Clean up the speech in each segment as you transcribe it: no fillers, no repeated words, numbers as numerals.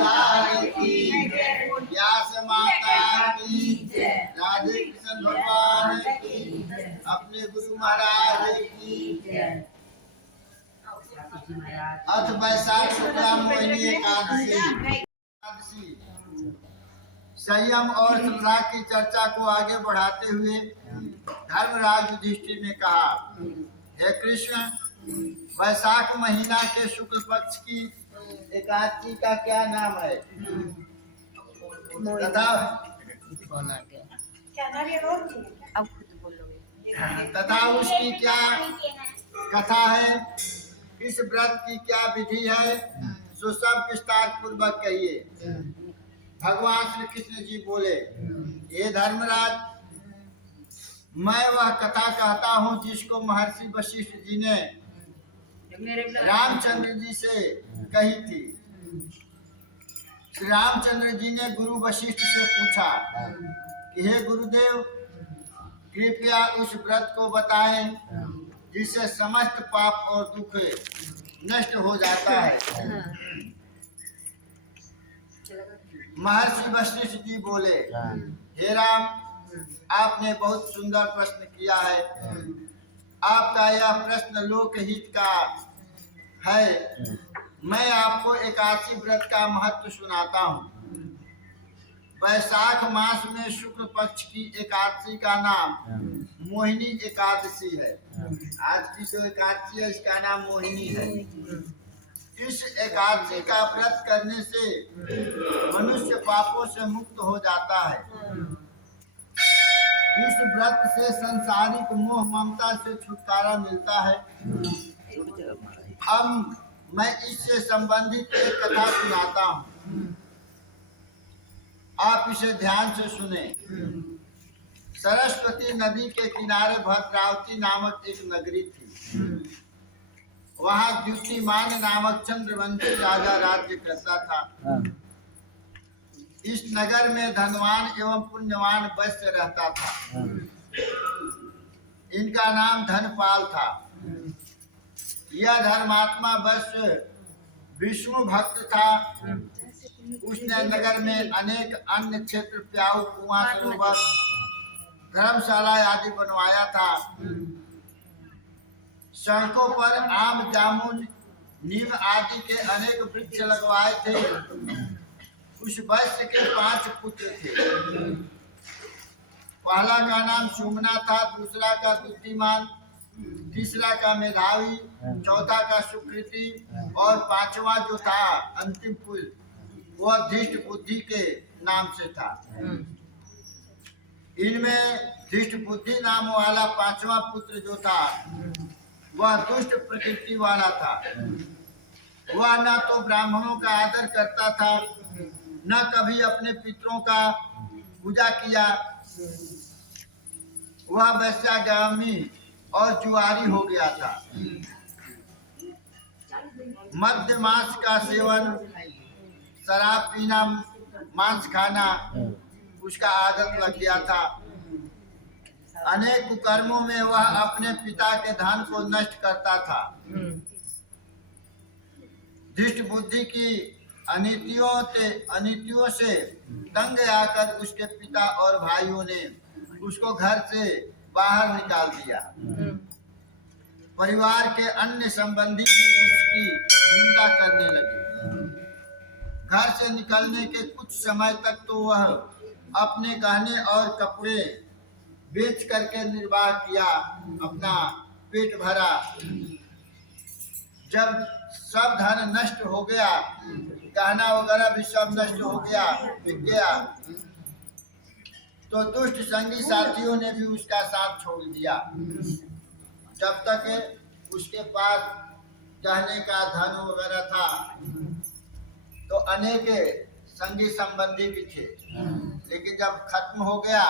लाल की, व्यास माता की, राधे कृष्ण भगवान की, अपने गुरु महाराज की। अथ वैशाख शुक्ला मोहिनी एकादशी। संयम और श्रद्धा की चर्चा को आगे बढ़ाते हुए धर्मराज युधिष्ठिर ने कहा, हे कृष्ण, वैशाख महीना के शुक्ल पक्ष की एकादशी का क्या नाम है तथा उसकी क्या कथा है, इस व्रत की क्या विधि है, सो सब विस्तार पूर्वक कहिए। भगवान श्री कृष्ण जी बोले, ये धर्मराज, मैं वह कथा कहता हूँ जिसको महर्षि वशिष्ठ जी ने रामचंद्र जी से कही थी। श्री रामचंद्र जी ने गुरु वशिष्ठ से पूछा कि हे गुरुदेव, कृपया उस व्रत को बताएं जिससे समस्त पाप और दुख नष्ट हो जाता है। महर्षि वशिष्ठ जी बोले, हे राम, आपने बहुत सुंदर प्रश्न किया है। आपका यह प्रश्न लोकहित का है। मैं आपको एकादशी व्रत का महत्व सुनाता हूँ। वैशाख मास में शुक्ल पक्ष की एकादशी का नाम मोहिनी एकादशी है। आज की जो एकादशी है इसका नाम मोहिनी है। इस एकादशी का व्रत करने से मनुष्य पापों से मुक्त हो जाता है। इस व्रत से संसारिक मोह ममता से छुटकारा मिलता है। अब मैं इससे संबंधित एक कथा सुनाता हूँ, आप इसे ध्यान से सुने। सरस्वती नदी के किनारे भद्रावती नामक एक नगरी थी। वहाँ द्युतिमान नामक चंद्रवंशी राजा राज्य करता था। इस नगर में धनवान एवं पुण्यवान वैश्य रहता था। इनका नाम धनपाल था। यह धर्मात्मा वैश्य विष्णु भक्त था। उसने नगर में अनेक अन्य क्षेत्र, प्याऊ, कुआं, सरोवर, धर्मशाला आदि बनवाया था। सड़कों पर आम, जामुन, नीम आदि के अनेक वृक्ष लगवाए थे। उस वैश्य के 5 पुत्र थे। पहला का नाम सुमना था, दूसरा का बुद्धिमान, तीसरा का मेधावी, चौथा का सुकृति और 5वां जो था अंतिम पुत्र, वह धृष्ट बुद्धि के नाम से था। इनमें धृष्ट बुद्धि नाम वाला 5वां पुत्र जो था वह दुष्ट प्रकृति वाला था। वह न तो ब्राह्मणों का आदर करता था, न कभी अपने पितरों का पूजा किया। वह वैश्यागामी और जुआरी हो गया था। मध्य मांस का सेवन, शराब पीना, मांस खाना उसका आदत लग गया था। अनेक कुकर्मों में वह अपने पिता के धन को नष्ट करता था। दुष्ट बुद्धि की अनीतियों से तंग आकर उसके पिता और भाइयों ने उसको घर से बाहर निकाल दिया। परिवार के अन्य संबंधी भी उसकी निंदा करने लगे। घर से निकलने के कुछ समय तक तो वह अपने गहने और कपड़े बेच करके निर्वाह किया, अपना पेट भरा। जब सब धन नष्ट हो गया, गहना वगैरह भी सब नष्ट हो गया, बिक गया, तो दुष्ट संगी साथियों ने भी उसका साथ छोड़ दिया। जब तक उसके पास गहने का धन वगैरह था तो अनेक संगी संबंधी भी थे, लेकिन जब खत्म हो गया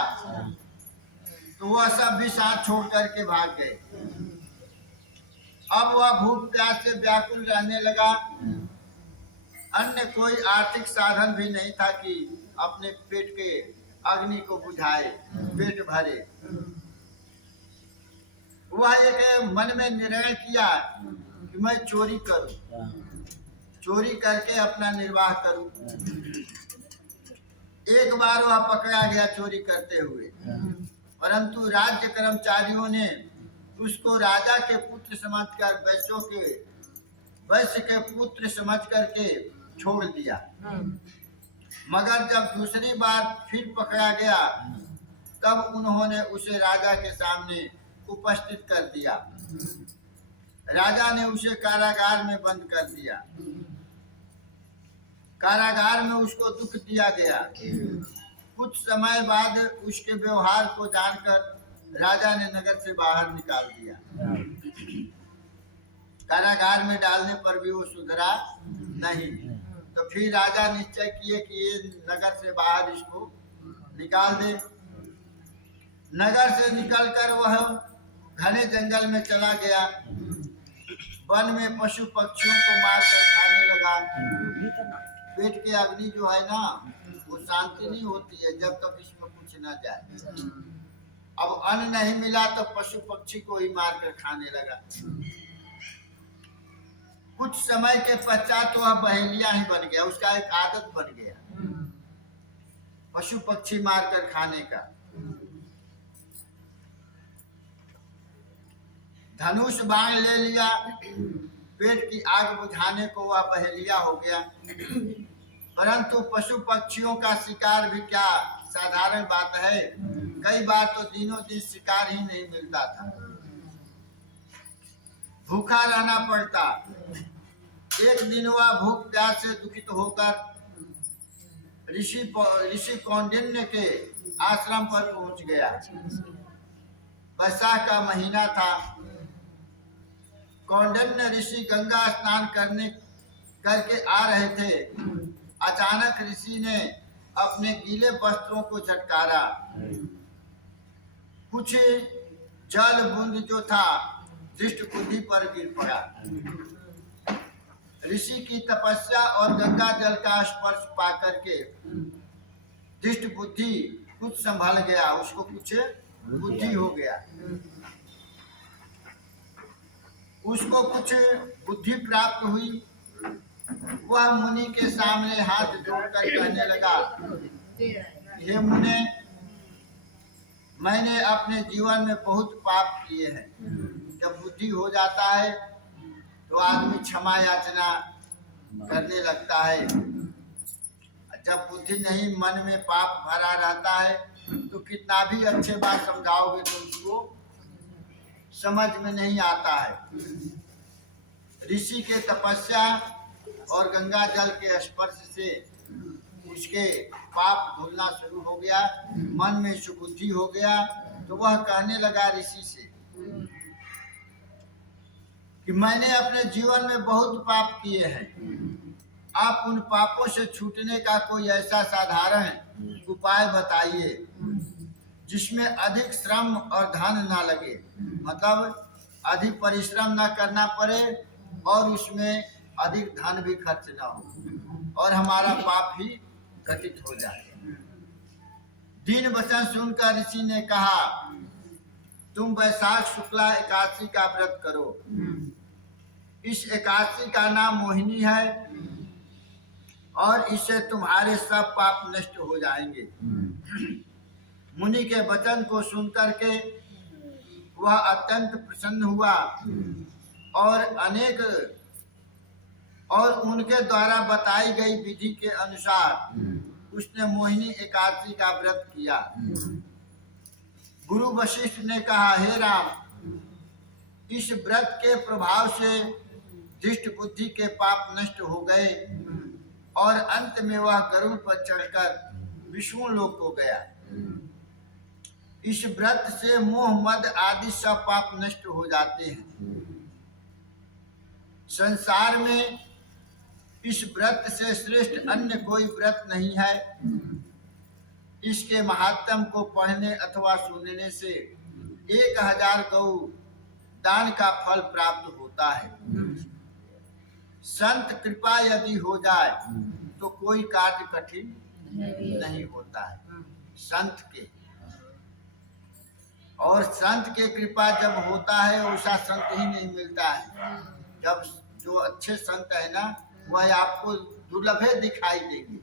तो वह सब भी साथ छोड़ करके भाग गए। अब वह भूख प्यास से व्याकुल रहने लगा। अन्य कोई आर्थिक साधन भी नहीं था कि अपने पेट के अग्नि को बुझाए, पेट भरे। वह एक मन में निर्णय किया कि मैं चोरी करूं। चोरी करके अपना निर्वाह करूं। एक बार वह पकड़ा गया चोरी करते हुए, परंतु राज्य कर्मचारियों ने उसको राजा के पुत्र समझकर वैश्य के पुत्र समझ करके छोड़ दिया। मगर जब दूसरी बार फिर पकड़ा गया तब उन्होंने उसे राजा के सामने उपस्थित कर दिया। राजा ने उसे कारागार में बंद कर दिया। कारागार में उसको दुख दिया गया। कुछ समय बाद उसके व्यवहार को जानकर राजा ने नगर से बाहर निकाल दिया। कारागार में डालने पर भी वो सुधरा नहीं, तो फिर राजा निश्चय किए कि ये नगर से बाहर इसको निकाल दे। नगर से निकलकर वह घने जंगल में चला गया। वन में पशु पक्षियों को मारकर खाने लगा। पेट की अग्नि जो है ना, वो शांति नहीं होती है जब तक इसमें कुछ न जाए। अब अन्न नहीं मिला तो पशु पक्षी को ही मारकर खाने लगा। कुछ समय के पश्चात वह बहेलिया ही बन गया। उसका एक आदत बन गया पशु पक्षी मारकर खाने का। धनुष बाण ले लिया, पेट की आग बुझाने को वह बहेलिया हो गया। परंतु पशु पक्षियों का शिकार भी क्या साधारण बात है। कई बार तो दिनों दिन शिकार ही नहीं मिलता था, भूखा रहना पड़ता। एक दिन वह भूख प्यास से दुखित होकर ऋषि कौंडिन्य के आश्रम पर पहुंच गया। वैशाख का महीना था। कौंडिन्य ऋषि गंगा स्नान करके आ रहे थे। अचानक ऋषि ने अपने गीले वस्त्रों को झटकारा। कुछ जल बूंद जो था दृष्ट बुद्धि पर गिर पड़ा। ऋषि की तपस्या और गंगा जल का स्पर्श पाकर के दृष्ट बुद्धि कुछ संभल गया, उसको कुछ बुद्धि हो गया। उसको कुछ बुद्धि प्राप्त हुई। वह मुनि के सामने हाथ जोड़कर कहने लगा, हे मुने, मैंने अपने जीवन में बहुत पाप किए हैं। जब बुद्धि हो जाता है तो आदमी क्षमा याचना करने लगता है। जब बुद्धि नहीं, मन में पाप भरा रहता है तो कितना भी अच्छे बात समझाओगे तो उसको समझ में नहीं आता है। ऋषि के तपस्या और गंगा जल के स्पर्श से उसके पाप धुलना शुरू हो गया, मन में सुबुद्धि हो गया। तो वह कहने लगा ऋषि से कि मैंने अपने जीवन में बहुत पाप किए हैं। आप उन पापों से छूटने का कोई ऐसा साधारण उपाय बताइए जिसमें अधिक श्रम और धन ना लगे, मतलब अधिक परिश्रम ना करना पड़े और उसमें अधिक धन भी खर्च ना हो और हमारा पाप ही घटित हो जाए। दीन वचन सुनकर ऋषि ने कहा, तुम वैशाख शुक्ला एकादशी का व्रत करो। इस एकादशी का नाम मोहिनी है और इससे तुम्हारे सब पाप नष्ट हो जाएंगे। मुनि के वचन को सुनकर के वह अत्यंत प्रसन्न हुआ और उनके द्वारा बताई गई विधि के अनुसार उसने मोहिनी एकादशी का व्रत किया। गुरु वशिष्ठ ने कहा, हे राम, इस व्रत के प्रभाव से दृष्ट बुद्धि के पाप नष्ट हो गए और अंत में वह गरुड़ पर चढ़कर विष्णु लोक को गया। इस व्रत से मोह मद आदि सब पाप नष्ट हो जाते हैं। संसार में इस व्रत से श्रेष्ठ अन्य कोई व्रत नहीं है। इसके महात्म को पढ़ने अथवा सुनने से 1000 गौ दान का फल प्राप्त होता है। संत कृपा यदि हो जाए तो कोई कार्य कठिन नहीं होता है। संत के और संत के कृपा जब होता है वैसा संत ही नहीं मिलता है। जब जो अच्छे संत है ना, वह आपको दुर्लभ दिखाई देगी।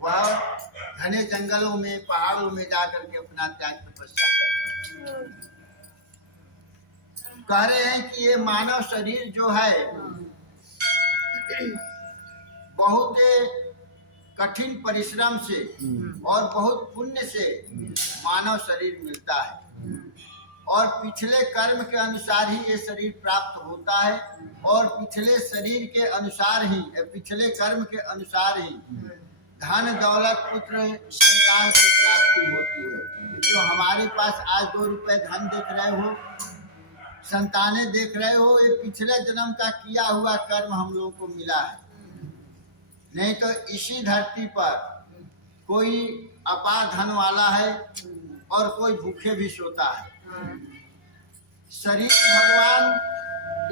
वह घने जंगलों में पहाड़ों में जाकर के अपना त्याग तपस्या करते हैं। कह रहे हैं कि ये मानव शरीर जो है बहुत कठिन परिश्रम से और बहुत पुण्य से मानव शरीर मिलता है और पिछले कर्म के अनुसार ही ये शरीर प्राप्त होता है और पिछले शरीर के अनुसार ही, पिछले कर्म के अनुसार ही धन दौलत पुत्र संतान की प्राप्ति होती है। जो हमारे पास आज 2 रुपए धन देख रहे हो, संतानें देख रहे हो, ये पिछले जन्म का किया हुआ कर्म हम लोगों को मिला है। नहीं तो इसी धरती पर कोई अपार धन वाला है और कोई भूखे भी सोता है। शरीर भगवान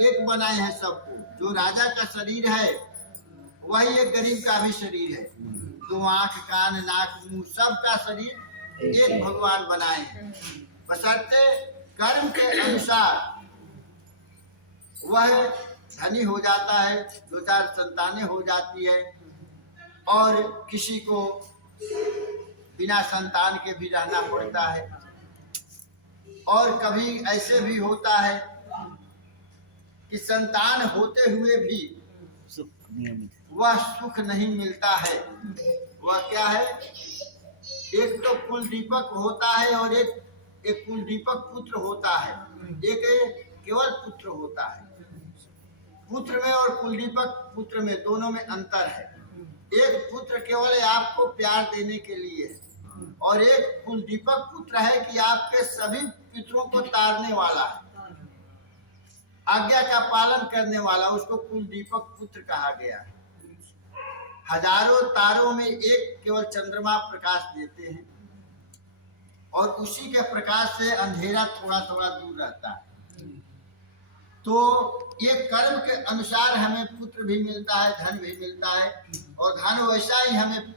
एक बनाए हैं सबको। जो राजा का शरीर है वही एक गरीब का भी शरीर है। 2 आंख कान नाक मुंह सबका शरीर एक भगवान बनाए हैं। बशर्ते कर्म के अनुसार वह धनी हो जाता है, 2-4 संतानें हो जाती है और किसी को बिना संतान के भी रहना पड़ता है। और कभी ऐसे भी होता है कि संतान होते हुए भी वह सुख नहीं मिलता है। वह क्या है? एक तो कुल दीपक होता है और एक कुल दीपक पुत्र होता है, एक केवल पुत्र होता है। पुत्र में और कुल दीपक पुत्र में दोनों में अंतर है। एक पुत्र केवल आपको प्यार देने के लिए और एक कुल दीपक पुत्र है कि आपके सभी पितरों को तारने वाला है, आज्ञा का पालन करने वाला, उसको कुल दीपक पुत्र कहा गया है। हजारों तारों में एक केवल चंद्रमा प्रकाश देते हैं और उसी के प्रकाश से अंधेरा थोड़ा थोड़ा दूर रहता है। तो ये कर्म के अनुसार हमें पुत्र भी मिलता है, धन भी मिलता है और धन वैसा ही हमें